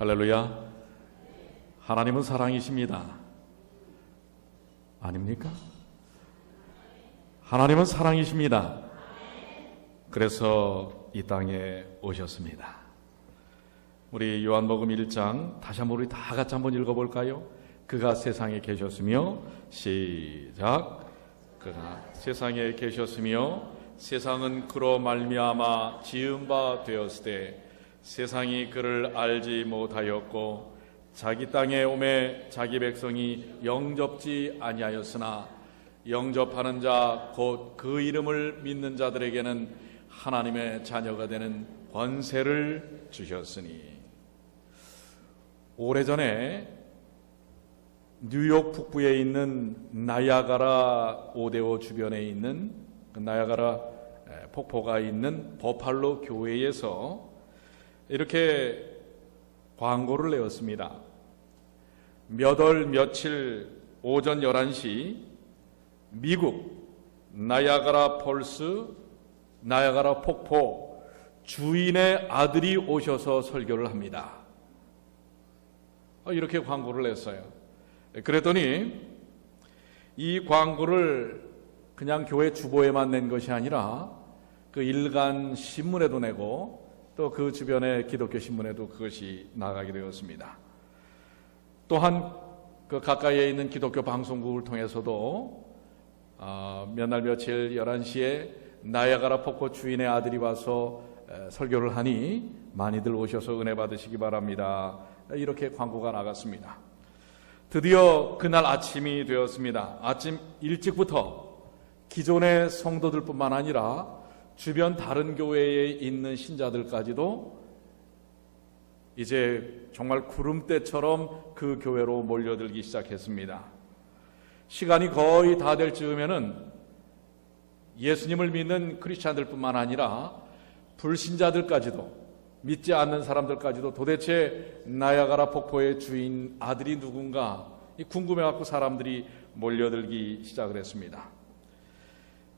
할렐루야. 하나님은 사랑이십니다. 아닙니까? 하나님은 사랑이십니다. 그래서 이 땅에 오셨습니다. 우리 요한복음 1장 다시 한번 우리 다 같이 한번 읽어볼까요? 그가 세상에 계셨으며 시작. 그가 세상에 계셨으며 세상은 그로 말미암아 지은 바 되었으되 세상이 그를 알지 못하였고 자기 땅에 오매 자기 백성이 영접지 아니하였으나 영접하는 자 곧 그 이름을 믿는 자들에게는 하나님의 자녀가 되는 권세를 주셨으니. 오래전에 뉴욕 북부에 있는 나이아가라 오데오 주변에 있는 나이아가라 폭포가 있는 버팔로 교회에서 이렇게 광고를 내었습니다. 몇 월 며칠 오전 11시 미국 나이아가라 폴스 나이아가라 폭포 주인의 아들이 오셔서 설교를 합니다. 이렇게 광고를 냈어요. 그랬더니 이 광고를 그냥 교회 주보에만 낸 것이 아니라 그 일간 신문에도 내고 또 그 주변의 기독교 신문에도 그것이 나가게 되었습니다. 또한 그 가까이에 있는 기독교 방송국을 통해서도 몇 날 며칠 11시에 나이아가라 폭포 주인의 아들이 와서 설교를 하니 많이들 오셔서 은혜 받으시기 바랍니다. 이렇게 광고가 나갔습니다. 드디어 그날 아침이 되었습니다. 아침 일찍부터 기존의 성도들뿐만 아니라 주변 다른 교회에 있는 신자들까지도 이제 정말 구름대처럼 그 교회로 몰려들기 시작했습니다. 시간이 거의 다 될 즈음에는 예수님을 믿는 크리스찬들뿐만 아니라 불신자들까지도, 믿지 않는 사람들까지도 도대체 나이아가라 폭포의 주인 아들이 누군가 궁금해갖고 사람들이 몰려들기 시작을 했습니다.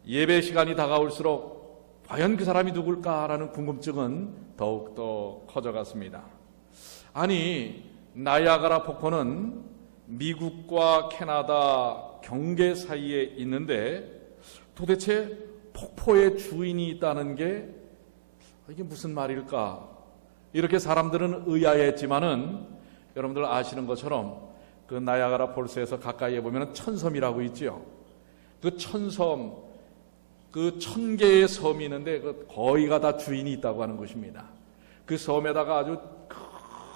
예배 시간이 다가올수록 과연 그 사람이 누굴까라는 궁금증은 더욱더 커져갔습니다. 아니, 나이아가라 폭포는 미국과 캐나다 경계 사이에 있는데 도대체 폭포의 주인이 있다는 게 이게 무슨 말일까? 이렇게 사람들은 의아해했지만은 여러분들 아시는 것처럼 그 나이아가라 폴스에서 가까이에 보면 천섬이라고 있지요. 그 천섬, 그 1000개의 섬이 있는데 그 거의가 다 주인이 있다고 하는 것입니다. 그 섬에다가 아주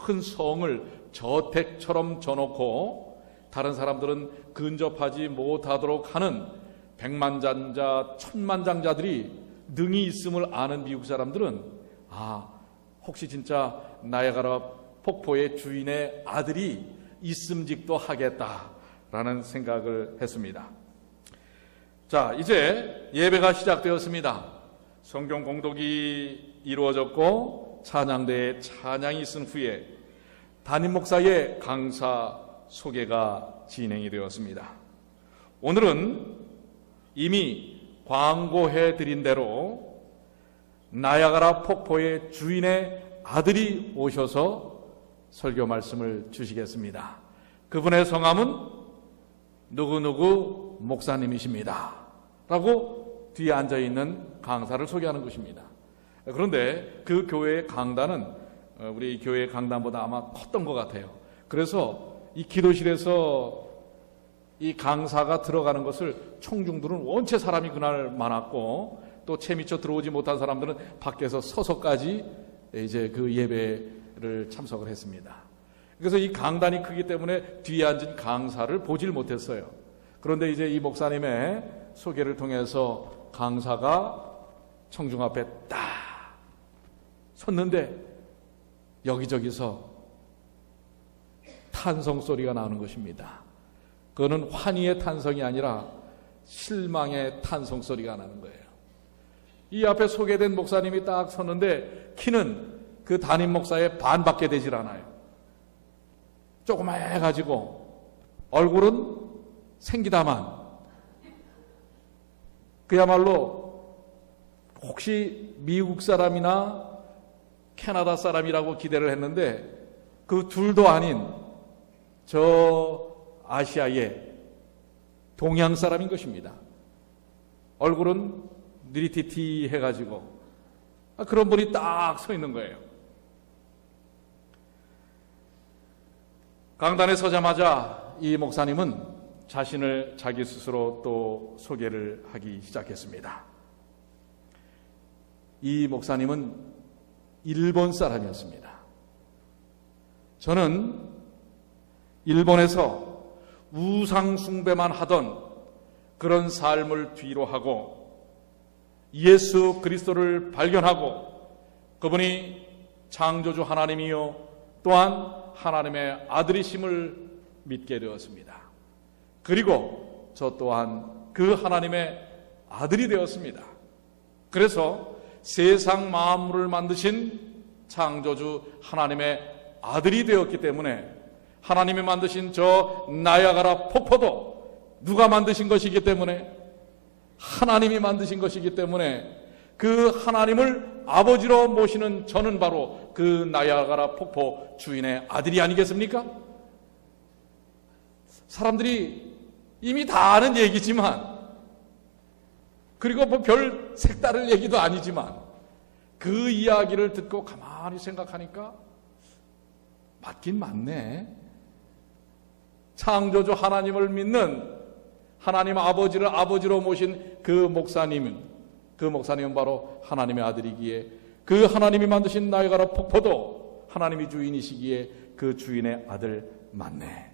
큰 성을 저택처럼 져놓고 다른 사람들은 근접하지 못하도록 하는 백만장자, 천만장자들이 능히 있음을 아는 미국 사람들은 혹시 진짜 나이아가라 폭포의 주인의 아들이 있음직도 하겠다라는 생각을 했습니다. 자, 이제 예배가 시작되었습니다. 성경 공독이 이루어졌고 찬양대에 찬양이 있은 후에 담임 목사의 강사 소개가 진행이 되었습니다. 오늘은 이미 광고해 드린 대로 나이아가라 폭포의 주인의 아들이 오셔서 설교 말씀을 주시겠습니다. 그분의 성함은 누구누구 목사님이십니다 라고 뒤에 앉아있는 강사를 소개하는 것입니다. 그런데 그 교회의 강단은 우리 교회의 강단보다 아마 컸던 것 같아요. 그래서 이 기도실에서 이 강사가 들어가는 것을 청중들은 원체 사람이 그날 많았고 또 채 미쳐 들어오지 못한 사람들은 밖에서 서서까지 이제 그 예배를 참석을 했습니다. 그래서 이 강단이 크기 때문에 뒤에 앉은 강사를 보질 못했어요. 그런데 이제 이 목사님의 소개를 통해서 강사가 청중 앞에 딱 섰는데 여기저기서 탄성 소리가 나오는 것입니다. 그거는 환희의 탄성이 아니라 실망의 탄성 소리가 나는 거예요. 이 앞에 소개된 목사님이 딱 섰는데 키는 그 담임 목사의 반밖에 되질 않아요. 조그마해가지고 얼굴은 생기다만 그야말로 혹시 미국 사람이나 캐나다 사람이라고 기대를 했는데 그 둘도 아닌 저 아시아의 동양 사람인 것입니다. 얼굴은 느리티티해가지고 그런 분이 딱 서 있는 거예요. 강단에 서자마자 이 목사님은 자신을 자기 스스로 또 소개를 하기 시작했습니다. 이 목사님은 일본 사람이었습니다. 저는 일본에서 우상 숭배만 하던 그런 삶을 뒤로하고 예수 그리스도를 발견하고 그분이 창조주 하나님이요 또한 하나님의 아들이심을 믿게 되었습니다. 그리고 저 또한 그 하나님의 아들이 되었습니다. 그래서 세상 만물을 만드신 창조주 하나님의 아들이 되었기 때문에 하나님이 만드신 저 나야가라 폭포도 누가 만드신 것이기 때문에 하나님이 만드신 것이기 때문에 그 하나님을 아버지로 모시는 저는 바로 그 나야가라 폭포 주인의 아들이 아니겠습니까? 사람들이 이미 다 아는 얘기지만 그리고 뭐 별 색다른 얘기도 아니지만 그 이야기를 듣고 가만히 생각하니까 맞긴 맞네. 창조주 하나님을 믿는 하나님 아버지를 아버지로 모신 그 목사님은 바로 하나님의 아들이기에 그 하나님이 만드신 나야가라 폭포도 하나님이 주인이시기에 그 주인의 아들 맞네.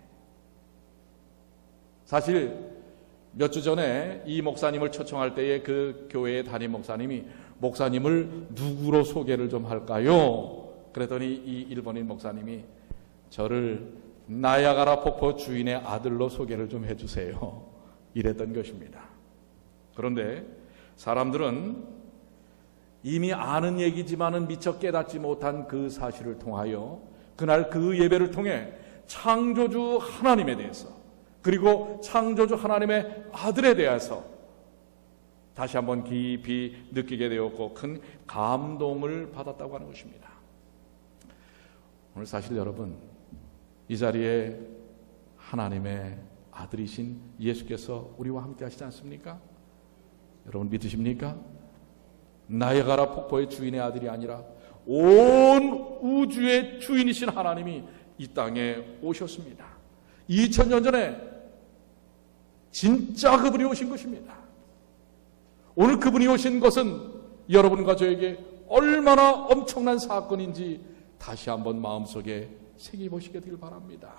사실 몇 주 전에 이 목사님을 초청할 때에 그 교회의 담임 목사님이 목사님을 누구로 소개를 좀 할까요? 그랬더니 이 일본인 목사님이 저를 나야가라 폭포 주인의 아들로 소개를 좀 해주세요. 이랬던 것입니다. 그런데 사람들은 이미 아는 얘기지만은 미처 깨닫지 못한 그 사실을 통하여 그날 그 예배를 통해 창조주 하나님에 대해서 그리고 창조주 하나님의 아들에 대해서 다시 한번 깊이 느끼게 되었고 큰 감동을 받았다고 하는 것입니다. 오늘 사실 여러분 이 자리에 하나님의 아들이신 예수께서 우리와 함께 하시지 않습니까? 여러분 믿으십니까? 나야가라 폭포의 주인의 아들이 아니라 온 우주의 주인이신 하나님이 이 땅에 오셨습니다. 2000년 전에 진짜 그분이 오신 것입니다. 오늘 그분이 오신 것은 여러분과 저에게 얼마나 엄청난 사건인지 다시 한번 마음속에 새겨보시게 되길 바랍니다.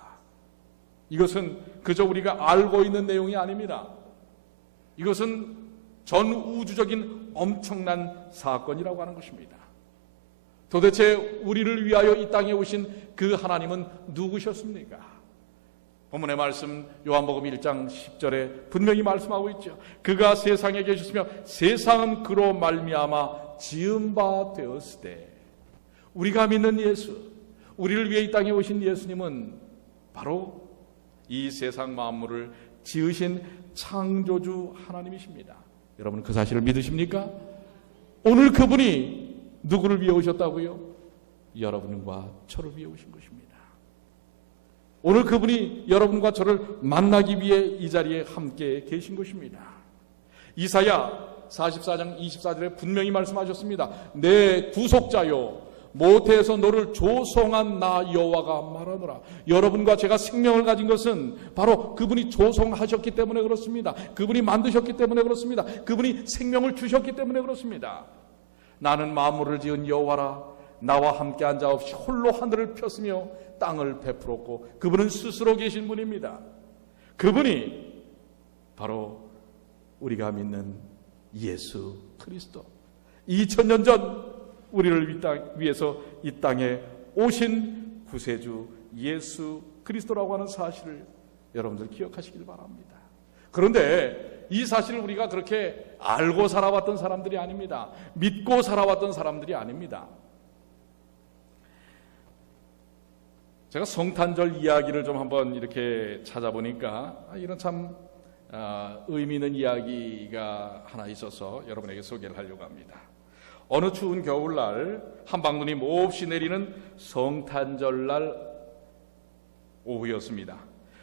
이것은 그저 우리가 알고 있는 내용이 아닙니다. 이것은 전 우주적인 엄청난 사건이라고 하는 것입니다. 도대체 우리를 위하여 이 땅에 오신 그 하나님은 누구셨습니까? 본문의 말씀 요한복음 1장 10절에 분명히 말씀하고 있죠. 그가 세상에 계셨으며 세상은 그로 말미암아 지은 바 되었으되 우리가 믿는 예수, 우리를 위해 이 땅에 오신 예수님은 바로 이 세상 만물을 지으신 창조주 하나님이십니다. 여러분 그 사실을 믿으십니까? 오늘 그분이 누구를 위해 오셨다고요? 여러분과 저를 위해 오신 것입니다. 오늘 그분이 여러분과 저를 만나기 위해 이 자리에 함께 계신 것입니다. 이사야 44장 24절에 분명히 말씀하셨습니다. 내 구속자요 모태에서 너를 조성한 나 여호와가 말하노라. 여러분과 제가 생명을 가진 것은 바로 그분이 조성하셨기 때문에 그렇습니다. 그분이 만드셨기 때문에 그렇습니다. 그분이 생명을 주셨기 때문에 그렇습니다. 나는 만물을 지은 여호와라. 나와 함께 앉아 없이 홀로 하늘을 폈으며 땅을 베풀었고 그분은 스스로 계신 분입니다. 그분이 바로 우리가 믿는 예수 그리스도. 2000년 전 우리를 위해서 이 땅에 오신 구세주 예수 그리스도라고 하는 사실을 여러분들 기억하시길 바랍니다. 그런데 이 사실을 우리가 그렇게 알고 살아왔던 사람들이 아닙니다. 믿고 살아왔던 사람들이 아닙니다. 제가 성탄절 이야기를 좀 한번 이렇게 찾아보니까 이런 참 의미 있는 이야기가 하나 있어서 여러분에게 소개를 하려고 합니다. 어느 추운 겨울날 한방눈이 몹시 내리는 성탄절날 오후였습니다.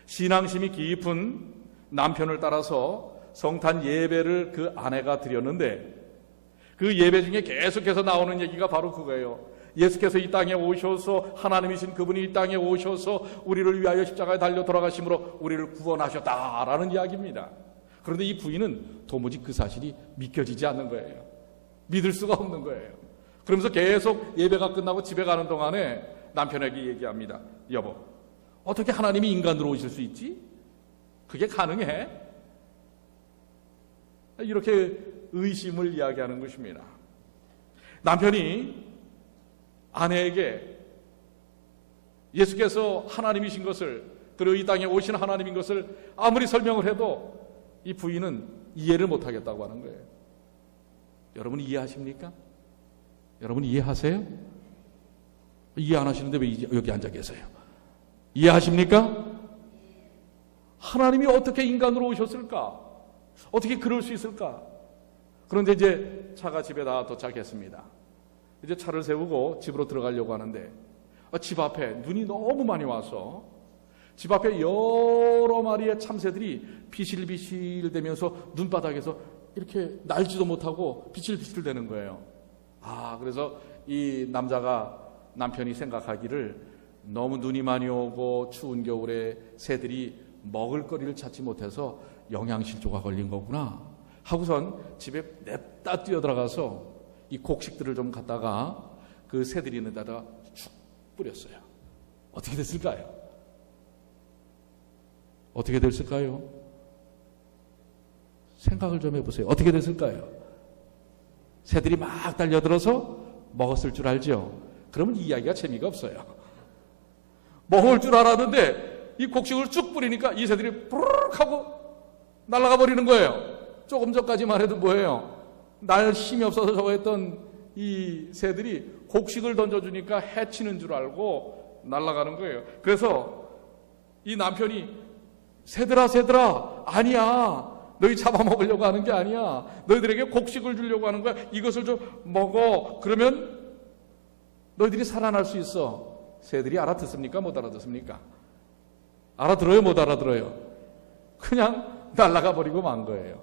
신앙심이 깊은 남편을 따라서 성탄 예배를 그 아내가 드렸는데, 그 예배 중에 계속해서 나오는 얘기가 바로 그거예요. 예수께서 이 땅에 오셔서, 하나님이신 그분이 이 땅에 오셔서 우리를 위하여 십자가에 달려 돌아가심으로 우리를 구원하셨다라는 이야기입니다. 그런데 이 부인은 도무지 그 사실이 믿겨지지 않는 거예요. 믿을 수가 없는 거예요. 그러면서 계속 예배가 끝나고 집에 가는 동안에 남편에게 얘기합니다. 여보, 어떻게 하나님이 인간으로 오실 수 있지? 그게 가능해? 이렇게 의심을 이야기하는 것입니다. 남편이 아내에게 예수께서 하나님이신 것을, 그리고 이 땅에 오신 하나님인 것을 아무리 설명을 해도 이 부인은 이해를 못하겠다고 하는 거예요. 여러분 이해하십니까? 여러분 이해하세요? 이해 안 하시는데 왜 여기 앉아 계세요? 이해하십니까? 하나님이 어떻게 인간으로 오셨을까? 어떻게 그럴 수 있을까? 그런데 이제 차가 집에 다 도착했습니다. 이제 차를 세우고 집으로 들어가려고 하는데, 집 앞에 눈이 너무 많이 와서 집 앞에 여러 마리의 참새들이 비실비실 대면서 눈바닥에서 이렇게 날지도 못하고 비실비실 대는 거예요. 그래서 이 남편이 생각하기를, 너무 눈이 많이 오고 추운 겨울에 새들이 먹을 거리를 찾지 못해서 영양실조가 걸린 거구나 하고선 집에 냅다 뛰어들어가서 이 곡식들을 좀 갖다가 그 새들이 있는 데다가 쭉 뿌렸어요. 어떻게 됐을까요? 어떻게 됐을까요? 생각을 좀 해보세요. 어떻게 됐을까요? 새들이 막 달려들어서 먹었을 줄 알죠? 그러면 이 이야기가 재미가 없어요. 먹을 줄 알았는데 이 곡식을 쭉 뿌리니까 이 새들이 부르륵 하고 날아가 버리는 거예요. 조금 전까지만 해도 뭐예요? 날 힘이 없어서 저거 했던 이 새들이 곡식을 던져주니까 해치는 줄 알고 날아가는 거예요. 그래서 이 남편이 새들아 아니야, 너희 잡아먹으려고 하는 게 아니야, 너희들에게 곡식을 주려고 하는 거야. 이것을 좀 먹어. 그러면 너희들이 살아날 수 있어. 새들이 알아듣습니까? 못 알아듣습니까? 알아들어요? 못 알아들어요? 그냥 날아가 버리고 만 거예요.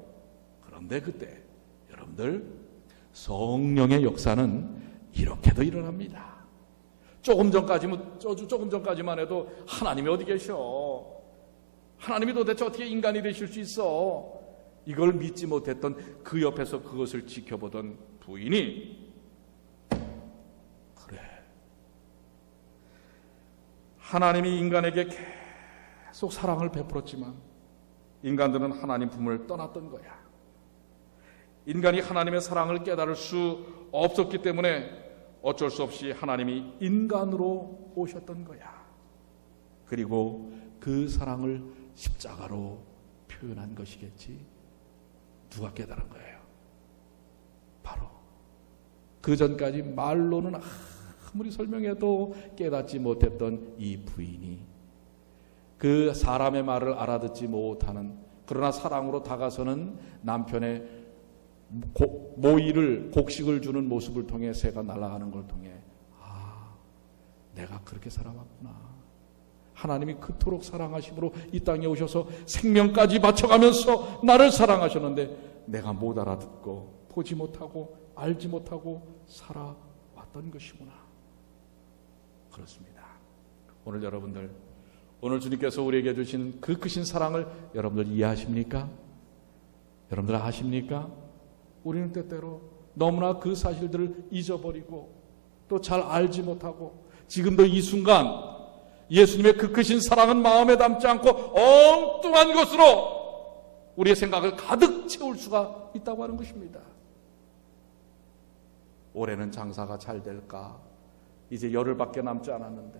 그런데 그때 여러분들, 성령의 역사는 이렇게도 일어납니다. 조금 전까지만 해도 하나님이 어디 계셔? 하나님이 도대체 어떻게 인간이 되실 수 있어? 이걸 믿지 못했던 그 옆에서 그것을 지켜보던 부인이, 그래, 하나님이 인간에게 계속 사랑을 베풀었지만 인간들은 하나님 품을 떠났던 거야. 인간이 하나님의 사랑을 깨달을 수 없었기 때문에 어쩔 수 없이 하나님이 인간으로 오셨던 거야. 그리고 그 사랑을 십자가로 표현한 것이겠지. 누가 깨달은 거예요? 바로 그 전까지 말로는 아무리 설명해도 깨닫지 못했던 이 부인이, 그 사람의 말을 알아듣지 못하는, 그러나 사랑으로 다가서는 남편의 모이를, 곡식을 주는 모습을 통해, 새가 날아가는 걸 통해, 내가 그렇게 살아왔구나. 하나님이 그토록 사랑하심으로 이 땅에 오셔서 생명까지 바쳐가면서 나를 사랑하셨는데 내가 못 알아듣고 보지 못하고 알지 못하고 살아왔던 것이구나. 그렇습니다. 오늘 여러분들, 오늘 주님께서 우리에게 주신 그 크신 사랑을 여러분들 이해하십니까? 여러분들 아십니까? 우리는 때때로 너무나 그 사실들을 잊어버리고 또 잘 알지 못하고, 지금도 이 순간 예수님의 그 크신 사랑은 마음에 담지 않고 엉뚱한 것으로 우리의 생각을 가득 채울 수가 있다고 하는 것입니다. 올해는 장사가 잘 될까? 이제 열흘밖에 남지 않았는데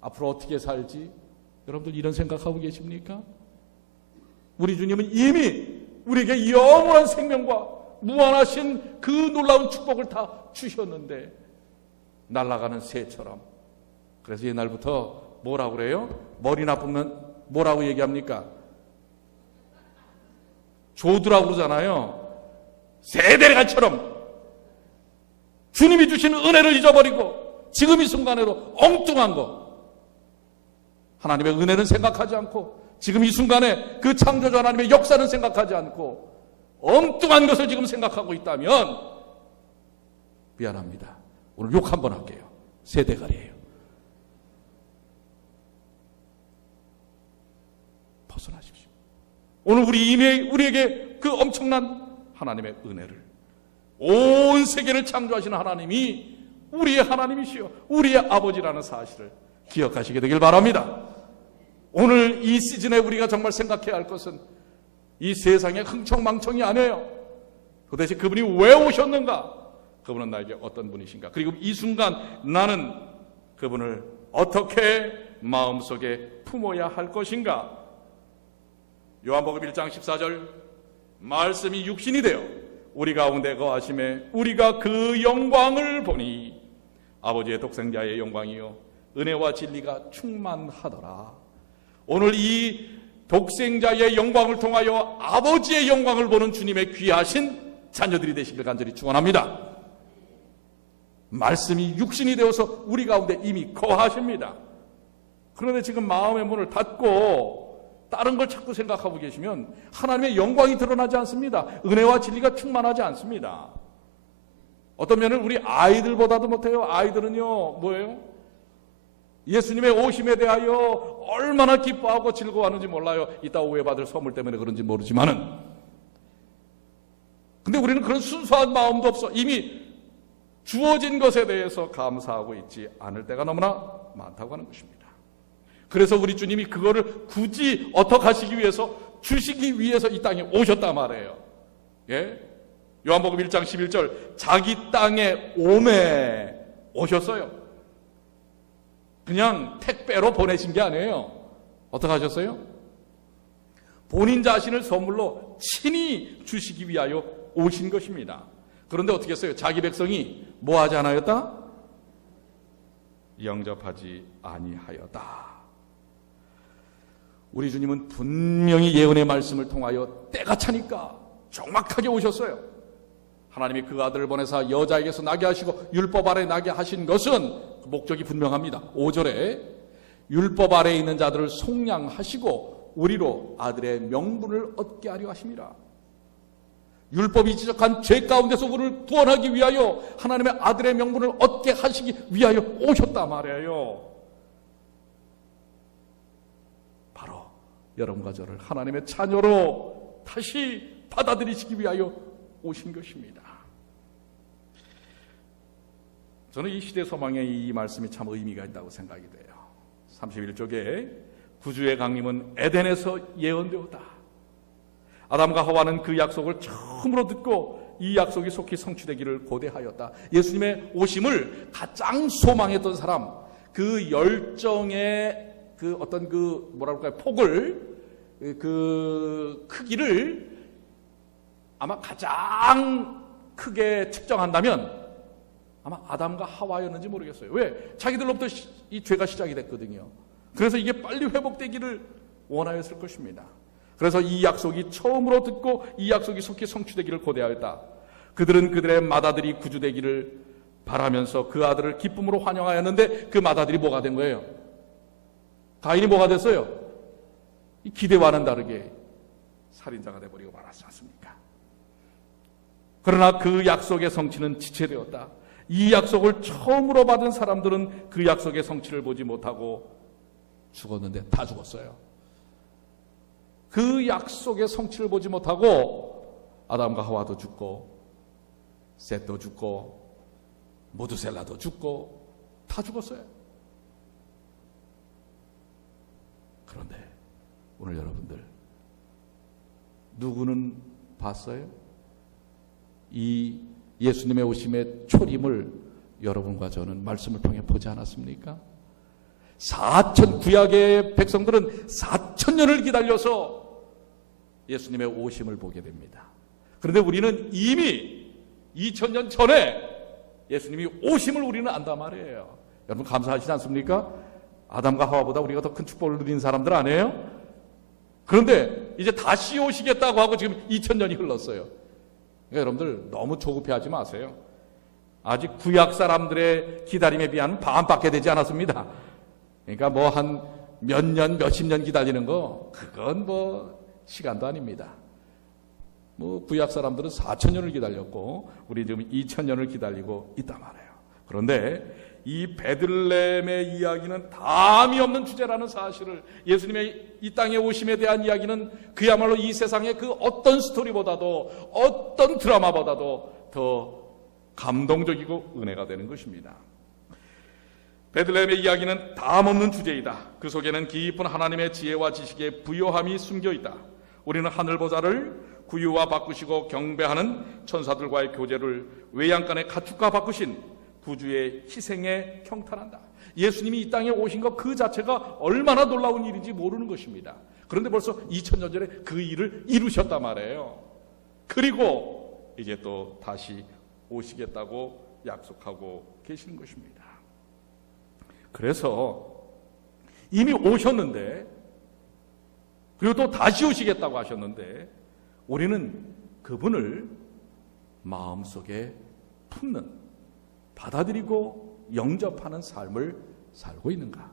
앞으로 어떻게 살지? 여러분들 이런 생각하고 계십니까? 우리 주님은 이미 우리에게 영원한 생명과 무한하신 그 놀라운 축복을 다 주셨는데 날아가는 새처럼. 그래서 옛날부터 뭐라고 그래요? 머리 나쁘면 뭐라고 얘기합니까? 조두라고 그러잖아요. 새대가처럼 주님이 주신 은혜를 잊어버리고 지금 이 순간에도 엉뚱한 거, 하나님의 은혜는 생각하지 않고 지금 이 순간에 그 창조주 하나님의 역사는 생각하지 않고 엉뚱한 것을 지금 생각하고 있다면 미안합니다. 오늘 욕 한번 할게요. 세대가리예요. 벗어나십시오. 오늘 우리에게 그 엄청난 하나님의 은혜를, 온 세계를 창조하시는 하나님이 우리의 하나님이시여 우리의 아버지라는 사실을 기억하시게 되길 바랍니다. 오늘 이 시즌에 우리가 정말 생각해야 할 것은 이 세상의 흥청망청이 아니에요. 도대체 그분이 왜 오셨는가? 그분은 나에게 어떤 분이신가? 그리고 이 순간 나는 그분을 어떻게 마음속에 품어야 할 것인가? 요한복음 1장 14절 말씀이 육신이 되어 우리 가운데 거하심에 우리가 그 영광을 보니 아버지의 독생자의 영광이요 은혜와 진리가 충만하더라. 오늘 이 독생자의 영광을 통하여 아버지의 영광을 보는 주님의 귀하신 자녀들이 되시길 간절히 축원합니다. 말씀이 육신이 되어서 우리 가운데 이미 거하십니다. 그런데 지금 마음의 문을 닫고 다른 걸 자꾸 생각하고 계시면 하나님의 영광이 드러나지 않습니다. 은혜와 진리가 충만하지 않습니다. 어떤 면은 우리 아이들보다도 못해요. 아이들은요 뭐예요? 예수님의 오심에 대하여 얼마나 기뻐하고 즐거워하는지 몰라요. 이따 오해받을 선물 때문에 그런지 모르지만은, 근데 우리는 그런 순수한 마음도 없어. 이미 주어진 것에 대해서 감사하고 있지 않을 때가 너무나 많다고 하는 것입니다. 그래서 우리 주님이 그거를 굳이 어떻게 하시기 위해서, 주시기 위해서 이 땅에 오셨단 말이에요. 예? 요한복음 1장 11절 자기 땅에 오매 오셨어요. 그냥 택배로 보내신 게 아니에요. 어떻게 하셨어요? 본인 자신을 선물로 친히 주시기 위하여 오신 것입니다. 그런데 어떻게 했어요? 자기 백성이 뭐 하지 않았다? 영접하지 아니하였다. 우리 주님은 분명히 예언의 말씀을 통하여 때가 차니까 정확하게 오셨어요. 하나님이 그 아들을 보내사 여자에게서 나게 하시고 율법 아래 나게 하신 것은 목적이 분명합니다. 5절에 율법 아래에 있는 자들을 속량하시고 우리로 아들의 명분을 얻게 하려 하심이라. 율법이 지적한 죄 가운데서 우리를 구원하기 위하여 하나님의 아들의 명분을 얻게 하시기 위하여 오셨단 말이에요. 바로 여러분과 저를 하나님의 자녀로 다시 받아들이시기 위하여 오신 것입니다. 저는 이 시대 소망에 이 말씀이 참 의미가 있다고 생각이 돼요. 31쪽에 구주의 강림은 에덴에서 예언되었다. 아담과 하와는 그 약속을 처음으로 듣고 이 약속이 속히 성취되기를 고대하였다. 예수님의 오심을 가장 소망했던 사람, 그 열정의 그 어떤 그 뭐라 그럴까요? 폭을, 그 크기를 아마 가장 크게 측정한다면 아마 아담과 하와였는지 모르겠어요. 왜? 자기들로부터 이 죄가 시작이 됐거든요. 그래서 이게 빨리 회복되기를 원하였을 것입니다. 그래서 이 약속이 처음으로 듣고 이 약속이 속히 성취되기를 고대하였다. 그들은 그들의 맏아들이 구주되기를 바라면서 그 아들을 기쁨으로 환영하였는데 그 맏아들이 뭐가 된 거예요? 가인이 뭐가 됐어요? 이 기대와는 다르게 살인자가 되어버리고 말았지 않습니까? 그러나 그 약속의 성취는 지체되었다. 이 약속을 처음으로 받은 사람들은 그 약속의 성취를 보지 못하고 죽었는데 다 죽었어요. 그 약속의 성취를 보지 못하고 아담과 하와도 죽고 셋도 죽고 모두셀라도 죽고 다 죽었어요. 그런데 오늘 여러분들 누구는 봤어요? 이 예수님의 오심의 초림을 여러분과 저는 말씀을 통해 보지 않았습니까? 4천 구약의 백성들은 4,000년을 기다려서 예수님의 오심을 보게 됩니다. 그런데 우리는 이미 2000년 전에 예수님이 오심을 우리는 안단 말이에요. 여러분 감사하시지 않습니까? 아담과 하와보다 우리가 더 큰 축복을 누린 사람들 아니에요? 그런데 이제 다시 오시겠다고 하고 지금 2000년이 흘렀어요. 그러니까 여러분들 너무 조급해하지 마세요. 아직 구약 사람들의 기다림에 비하면 반밖에 되지 않았습니다. 그러니까 뭐 한 몇 년, 몇십 년 기다리는 거, 그건 시간도 아닙니다. 구약 사람들은 4,000년을 기다렸고, 우리 지금 2,000년을 기다리고 있단 말이에요. 그런데 이 베들레헴의 이야기는 담이 없는 주제라는 사실을, 예수님의 이 땅에 오심에 대한 이야기는 그야말로 이 세상의 그 어떤 스토리보다도, 어떤 드라마보다도 더 감동적이고 은혜가 되는 것입니다. 베들레헴의 이야기는 담 없는 주제이다. 그 속에는 깊은 하나님의 지혜와 지식의 부요함이 숨겨 있다. 우리는 하늘 보좌를 구유와 바꾸시고 경배하는 천사들과의 교제를 외양간의 가축과 바꾸신 구주의 희생에 경탄한다. 예수님이 이 땅에 오신 것 그 자체가 얼마나 놀라운 일인지 모르는 것입니다. 그런데 벌써 2000년 전에 그 일을 이루셨단 말이에요. 그리고 이제 또 다시 오시겠다고 약속하고 계시는 것입니다. 그래서 이미 오셨는데, 그리고 또 다시 오시겠다고 하셨는데, 우리는 그분을 마음속에 품는, 받아들이고 영접하는 삶을 살고 있는가?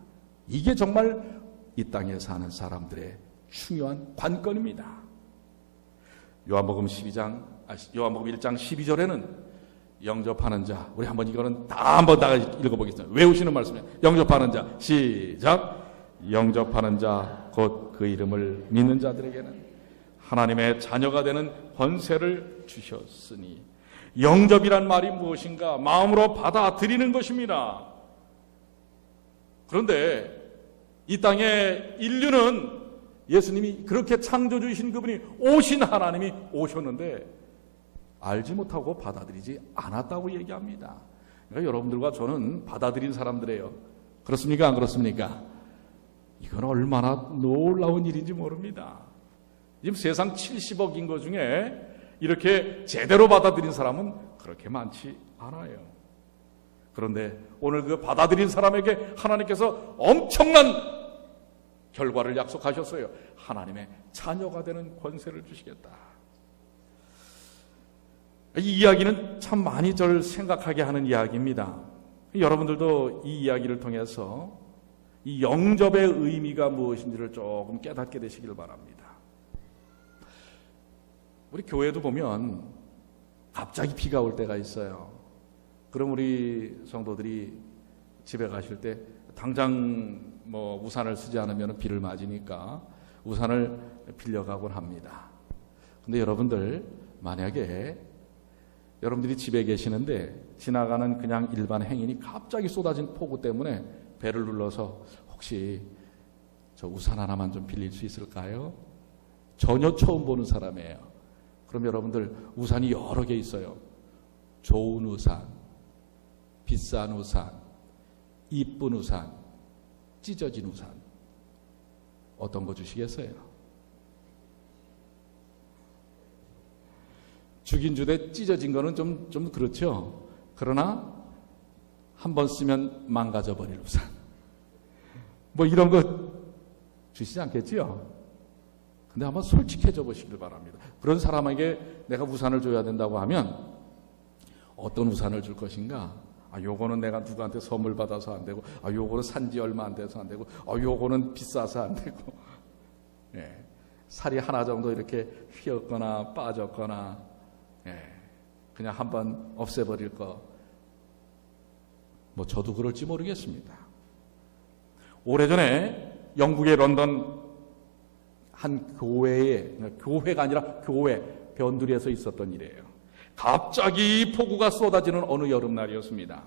이게 정말 이 땅에 사는 사람들의 중요한 관건입니다. 요한복음 1장 12절에는 영접하는 자, 우리 한번 이거는 다 한번 다 읽어보겠습니다. 외우시는 말씀이에요. 영접하는 자, 시작. 영접하는 자, 곧 그 이름을 믿는 자들에게는 하나님의 자녀가 되는 권세를 주셨으니. 영접이란 말이 무엇인가? 마음으로 받아들이는 것입니다. 그런데 이 땅에 인류는 예수님이 그렇게 창조주이신 그분이, 오신 하나님이 오셨는데 알지 못하고 받아들이지 않았다고 얘기합니다. 그러니까 여러분들과 저는 받아들인 사람들이에요. 그렇습니까? 안 그렇습니까? 이건 얼마나 놀라운 일인지 모릅니다. 지금 세상 70억 인구 중에 이렇게 제대로 받아들인 사람은 그렇게 많지 않아요. 그런데 오늘 그 받아들인 사람에게 하나님께서 엄청난 결과를 약속하셨어요. 하나님의 자녀가 되는 권세를 주시겠다. 이 이야기는 참 많이 저를 생각하게 하는 이야기입니다. 여러분들도 이 이야기를 통해서 이 영접의 의미가 무엇인지를 조금 깨닫게 되시길 바랍니다. 우리 교회도 보면 갑자기 비가 올 때가 있어요. 그럼 우리 성도들이 집에 가실 때 당장 우산을 쓰지 않으면 비를 맞으니까 우산을 빌려가곤 합니다. 근데 여러분들, 만약에 여러분들이 집에 계시는데 지나가는 그냥 일반 행인이 갑자기 쏟아진 폭우 때문에 배를 눌러서 혹시 저 우산 하나만 좀 빌릴 수 있을까요? 전혀 처음 보는 사람이에요. 그럼 여러분들, 우산이 여러 개 있어요. 좋은 우산, 비싼 우산, 이쁜 우산, 찢어진 우산. 어떤 거 주시겠어요? 주긴 주되 찢어진 거는 좀 그렇죠. 그러나 한 번 쓰면 망가져 버릴 우산, 이런 거 주시지 않겠지요? 근데 한번 솔직해져 보시길 바랍니다. 그런 사람에게 내가 우산을 줘야 된다고 하면 어떤 우산을 줄 것인가? 요거는 내가 누구한테 선물 받아서 안 되고, 요거는 산지 얼마 안 돼서 안 되고, 요거는 비싸서 안 되고, 살이 하나 정도 이렇게 휘었거나 빠졌거나, 그냥 한번 없애버릴 거. 저도 그럴지 모르겠습니다. 오래전에 영국의 런던 한 교회가 아니라 교회 변두리에서 있었던 일이에요. 갑자기 폭우가 쏟아지는 어느 여름날이었습니다.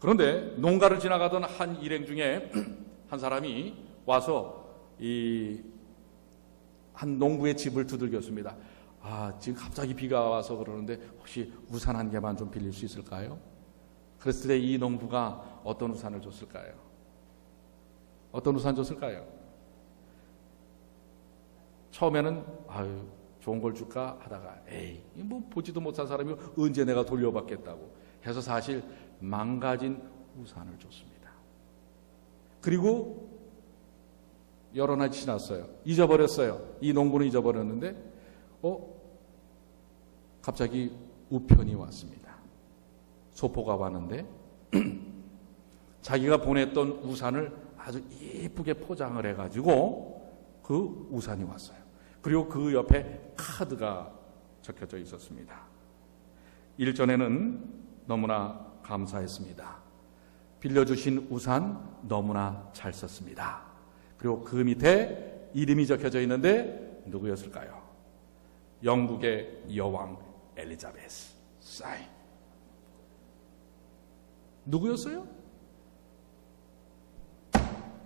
그런데 농가를 지나가던 한 일행 중에 한 사람이 와서 한 농부의 집을 두들겼습니다. 지금 갑자기 비가 와서 그러는데 혹시 우산 한 개만 좀 빌릴 수 있을까요? 그랬을 때 이 농부가 어떤 우산을 줬을까요? 어떤 우산 줬을까요? 처음에는 좋은 걸 줄까 하다가 보지도 못한 사람이 언제 내가 돌려받겠다고 해서 사실 망가진 우산을 줬습니다. 그리고 여러 날 지났어요. 잊어버렸어요. 이 농부는 잊어버렸는데 갑자기 우편이 왔습니다. 소포가 왔는데 자기가 보냈던 우산을 아주 예쁘게 포장을 해가지고 그 우산이 왔어요. 그리고 그 옆에 카드가 적혀져 있었습니다. 일전에는 너무나 감사했습니다. 빌려주신 우산 너무나 잘 썼습니다. 그리고 그 밑에 이름이 적혀져 있는데 누구였을까요? 영국의 여왕 엘리자베스 사인. 누구였어요?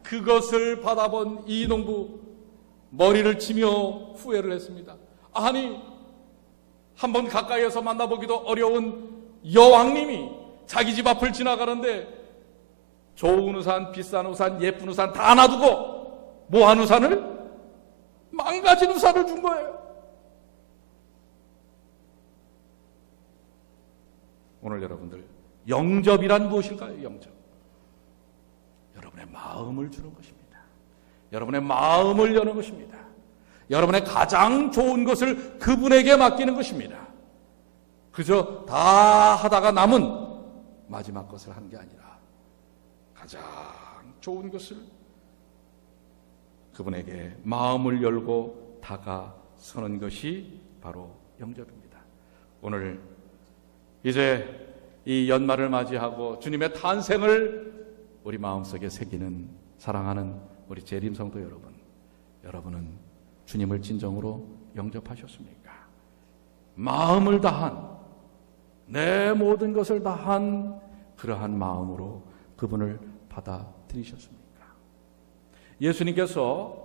그것을 받아본 이농부 머리를 치며 후회를 했습니다. 아니, 한번 가까이에서 만나보기도 어려운 여왕님이 자기 집 앞을 지나가는데 좋은 우산, 비싼 우산, 예쁜 우산 다 놔두고 뭐한 우산을? 망가진 우산을 준 거예요. 오늘 여러분들, 영접이란 무엇일까요? 영접. 여러분의 마음을 주는 것입니다. 여러분의 마음을 여는 것입니다. 여러분의 가장 좋은 것을 그분에게 맡기는 것입니다. 그저 다 하다가 남은 마지막 것을 한 게 아니라 가장 좋은 것을 그분에게 마음을 열고 다가서는 것이 바로 영접입니다. 오늘 이제 이 연말을 맞이하고 주님의 탄생을 우리 마음속에 새기는 사랑하는 우리 재림 성도 여러분, 여러분은 주님을 진정으로 영접하셨습니까? 마음을 다한, 내 모든 것을 다한 그러한 마음으로 그분을 받아들이셨습니까? 예수님께서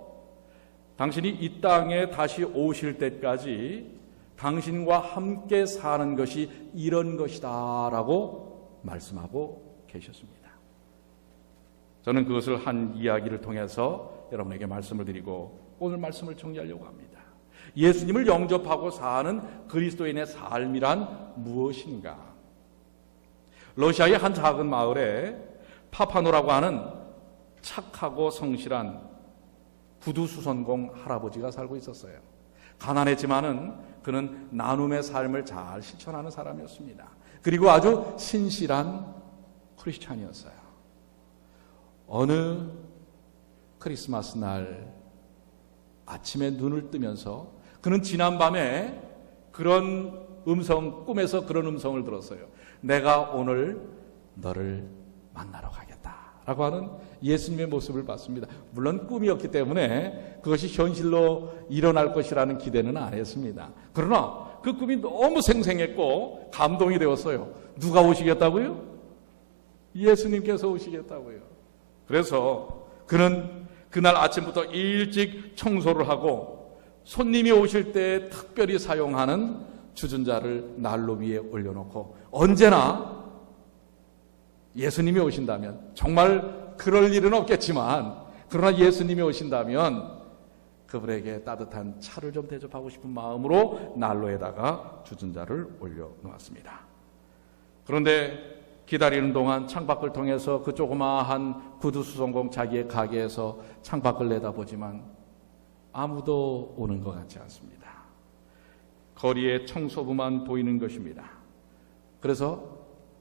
당신이 이 땅에 다시 오실 때까지 당신과 함께 사는 것이 이런 것이다 라고 말씀하고 계셨습니다. 저는 그것을 한 이야기를 통해서 여러분에게 말씀을 드리고 오늘 말씀을 정리하려고 합니다. 예수님을 영접하고 사는 그리스도인의 삶이란 무엇인가? 러시아의 한 작은 마을에 파파노라고 하는 착하고 성실한 구두수선공 할아버지가 살고 있었어요. 가난했지만은 그는 나눔의 삶을 잘 실천하는 사람이었습니다. 그리고 아주 신실한 크리스찬이었어요. 어느 크리스마스 날 아침에 눈을 뜨면서 그는 지난밤에 그런 꿈에서 그런 음성을 들었어요. 내가 오늘 너를 만나러 가겠다라고 하는 예수님의 모습을 봤습니다. 물론 꿈이었기 때문에 그것이 현실로 일어날 것이라는 기대는 안 했습니다. 그러나 그 꿈이 너무 생생했고 감동이 되었어요. 누가 오시겠다고요? 예수님께서 오시겠다고요. 그래서 그는 그날 아침부터 일찍 청소를 하고 손님이 오실 때 특별히 사용하는 주전자를 난로 위에 올려놓고 언제나 예수님이 오신다면, 정말 그럴 일은 없겠지만 그러나 예수님이 오신다면 그분에게 따뜻한 차를 좀 대접하고 싶은 마음으로 난로에다가 주전자를 올려놓았습니다. 그런데 기다리는 동안 창밖을 통해서 그 조그마한 구두수선공 자기의 가게에서 창밖을 내다보지만 아무도 오는 것 같지 않습니다. 거리에 청소부만 보이는 것입니다. 그래서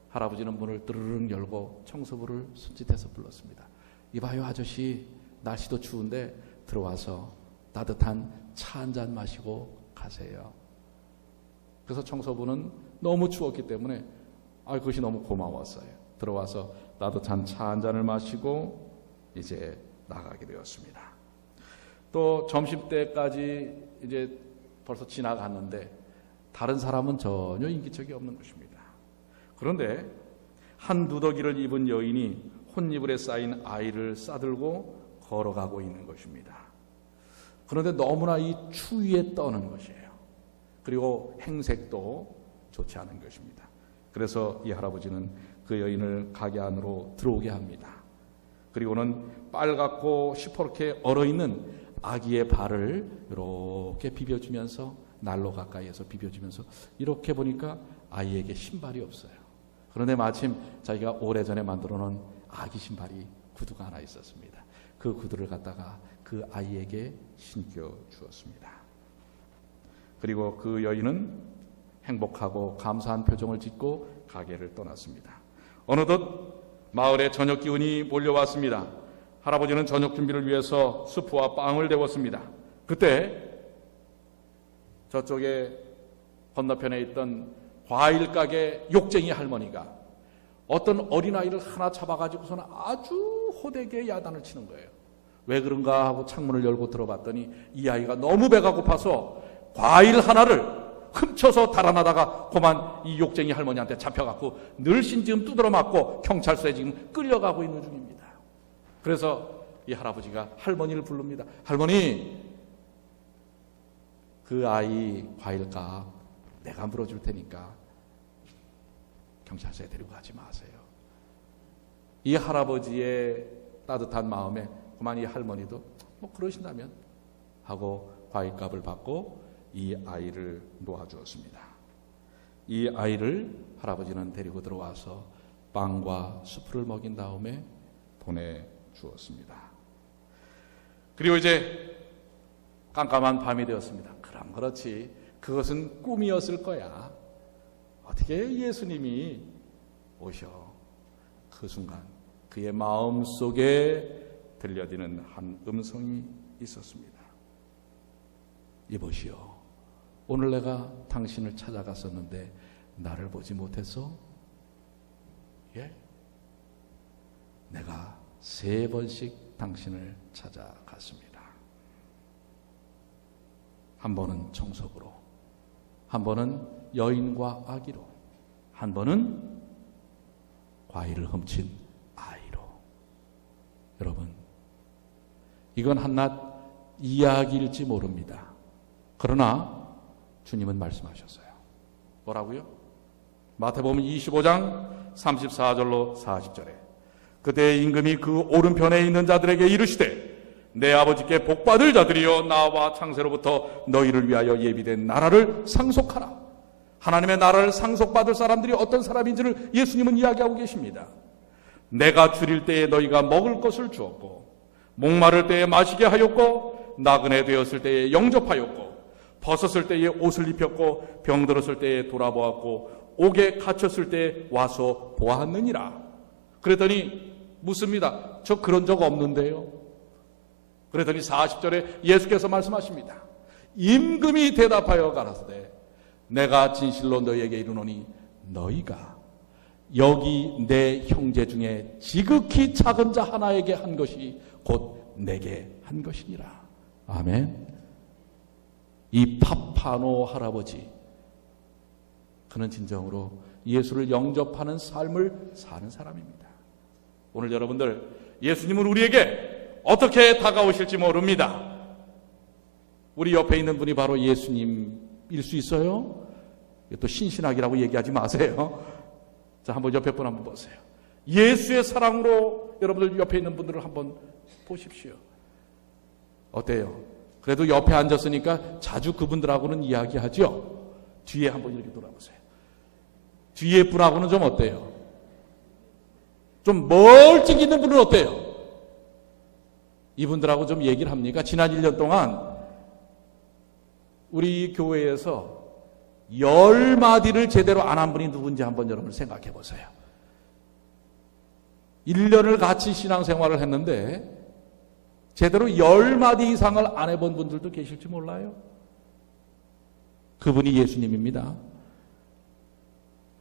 할아버지는 문을 드르륵 열고 청소부를 손짓해서 불렀습니다. 이봐요 아저씨, 날씨도 추운데 들어와서 따뜻한 차 한 잔 마시고 가세요. 그래서 청소부는 너무 추웠기 때문에 그것이 너무 고마웠어요. 들어와서 따뜻한 차 한 잔을 마시고 이제 나가게 되었습니다. 또 점심때까지 이제 벌써 지나갔는데 다른 사람은 전혀 인기척이 없는 것입니다. 그런데 한 누더기를 입은 여인이 혼이불에 쌓인 아이를 싸들고 걸어가고 있는 것입니다. 그런데 너무나 이 추위에 떠는 것이에요. 그리고 행색도 좋지 않은 것입니다. 그래서 이 할아버지는 그 여인을 가게 안으로 들어오게 합니다. 그리고는 빨갛고 시퍼렇게 얼어있는 아기의 발을 이렇게 비벼주면서, 난로 가까이에서 비벼주면서 이렇게 보니까 아이에게 신발이 없어요. 그런데 마침 자기가 오래전에 만들어 놓은 아기 신발이 구두가 하나 있었습니다. 그 구두를 갖다가 그 아이에게 신겨 주었습니다. 그리고 그 여인은 행복하고 감사한 표정을 짓고 가게를 떠났습니다. 어느덧 마을에 저녁 기운이 몰려왔습니다. 할아버지는 저녁 준비를 위해서 수프와 빵을 데웠습니다. 그때 저쪽에 건너편에 있던 과일 가게 욕쟁이 할머니가 어떤 어린아이를 하나 잡아가지고서는 아주 호되게 야단을 치는 거예요. 왜 그런가 하고 창문을 열고 들어봤더니 이 아이가 너무 배가 고파서 과일 하나를 훔쳐서 달아나다가 그만 이 욕쟁이 할머니한테 잡혀갖고 늘씬 지금 두드러 맞고 경찰서에 지금 끌려가고 있는 중입니다. 그래서 이 할아버지가 할머니를 부릅니다. 할머니, 그 아이 과일값 내가 물어줄 테니까 경찰서에 데리고 가지 마세요. 이 할아버지의 따뜻한 마음에 그만 이 할머니도 뭐 그러신다면 하고 과일값을 받고 이 아이를 놓아주었습니다. 이 아이를 할아버지는 데리고 들어와서 빵과 수프를 먹인 다음에 보내주었습니다. 그리고 이제 깜깜한 밤이 되었습니다. 그럼 그렇지, 그것은 꿈이었을 거야. 어떻게 예수님이 오셔? 그 순간 그의 마음속에 들려지는 한 음성이 있었습니다. 이보시오, 오늘 내가 당신을 찾아갔었는데 나를 보지 못했어? 예? 내가 3번씩 당신을 찾아갔습니다. 한 번은 정석으로, 한 번은 여인과 아기로, 한 번은 과일을 훔친 아이로. 여러분, 이건 한낱 이야기일지 모릅니다. 그러나 주님은 말씀하셨어요. 뭐라고요? 마태복음 25장 34절로 40절에 그대의 임금이 그 오른편에 있는 자들에게 이르시되 내 아버지께 복받을 자들이여 나와 창세로부터 너희를 위하여 예비된 나라를 상속하라. 하나님의 나라를 상속받을 사람들이 어떤 사람인지를 예수님은 이야기하고 계십니다. 내가 줄일 때에 너희가 먹을 것을 주었고 목마를 때에 마시게 하였고 나그네 되었을 때에 영접하였고 벗었을 때에 옷을 입혔고 병들었을 때에 돌아보았고 옥에 갇혔을 때에 와서 보았느니라. 그랬더니 묻습니다. 저 그런 적 없는데요. 그랬더니 40절에 예수께서 말씀하십니다. 임금이 대답하여 가라사대 내가 진실로 너희에게 이르노니 너희가 여기 내 형제 중에 지극히 작은 자 하나에게 한 것이 곧 내게 한 것이니라. 아멘. 이 파파노 할아버지, 그는 진정으로 예수를 영접하는 삶을 사는 사람입니다. 오늘 여러분들, 예수님은 우리에게 어떻게 다가오실지 모릅니다. 우리 옆에 있는 분이 바로 예수님일 수 있어요? 또 신신학이라고 얘기하지 마세요. 자, 한번 옆에 분 한번 보세요. 예수의 사랑으로 여러분들 옆에 있는 분들을 한번 보십시오. 어때요? 그래도 옆에 앉았으니까 자주 그분들하고는 이야기하죠. 뒤에 한번 이렇게 돌아보세요. 뒤에 분하고는 좀 어때요? 좀 멀찍이 있는 분은 어때요? 이분들하고 좀 얘기를 합니까? 지난 1년 동안 우리 교회에서 10마디를 제대로 안 한 분이 누군지 한번 여러분 생각해 보세요. 1년을 같이 신앙생활을 했는데 제대로 10마디 이상을 안 해본 분들도 계실지 몰라요. 그분이 예수님입니다.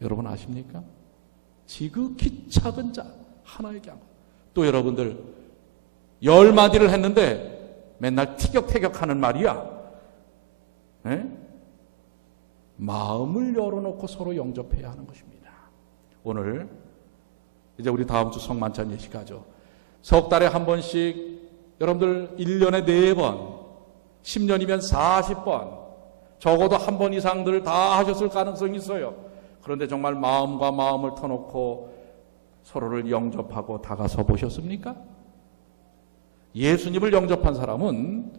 여러분 아십니까? 지극히 작은 자 하나에게 한 것. 또 여러분들 10마디를 했는데 맨날 티격태격하는 말이야. 네? 마음을 열어놓고 서로 영접해야 하는 것입니다. 오늘 이제 우리 다음 주 성만찬 예식하죠. 석 달에 한 번씩 여러분들 1년에 4번, 10년이면 40번, 적어도 한 번 이상들 다 하셨을 가능성이 있어요. 그런데 정말 마음과 마음을 터놓고 서로를 영접하고 다가서 보셨습니까? 예수님을 영접한 사람은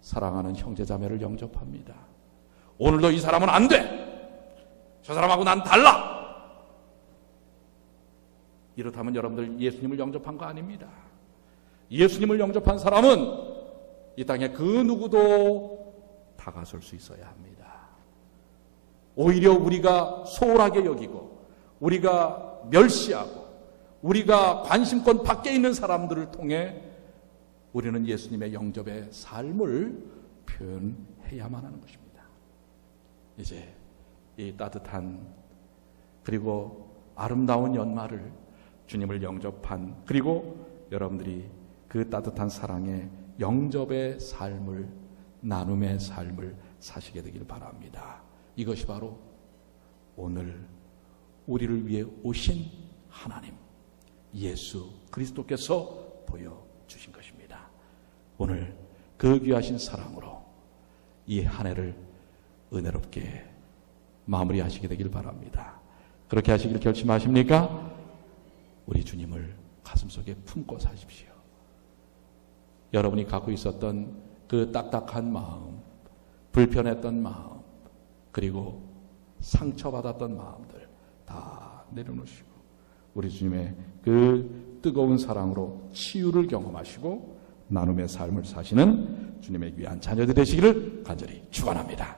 사랑하는 형제자매를 영접합니다. 오늘도 이 사람은 안 돼! 저 사람하고 난 달라! 이렇다면 여러분들 예수님을 영접한 거 아닙니다. 예수님을 영접한 사람은 이 땅에 그 누구도 다가설 수 있어야 합니다. 오히려 우리가 소홀하게 여기고 우리가 멸시하고 우리가 관심권 밖에 있는 사람들을 통해 우리는 예수님의 영접의 삶을 표현해야만 하는 것입니다. 이제 이 따뜻한 그리고 아름다운 연말을 주님을 영접한, 그리고 여러분들이 그 따뜻한 사랑의 영접의 삶을, 나눔의 삶을 사시게 되길 바랍니다. 이것이 바로 오늘 우리를 위해 오신 하나님 예수 그리스도께서 보여주신 것입니다. 오늘 그 귀하신 사랑으로 이 한 해를 은혜롭게 마무리하시게 되길 바랍니다. 그렇게 하시길 결심하십니까? 우리 주님을 가슴속에 품고 사십시오. 여러분이 갖고 있었던 그 딱딱한 마음, 불편했던 마음, 그리고 상처받았던 마음들 다 내려놓으시고 우리 주님의 그 뜨거운 사랑으로 치유를 경험하시고 나눔의 삶을 사시는 주님의 귀한 자녀들 되시기를 간절히 축원합니다.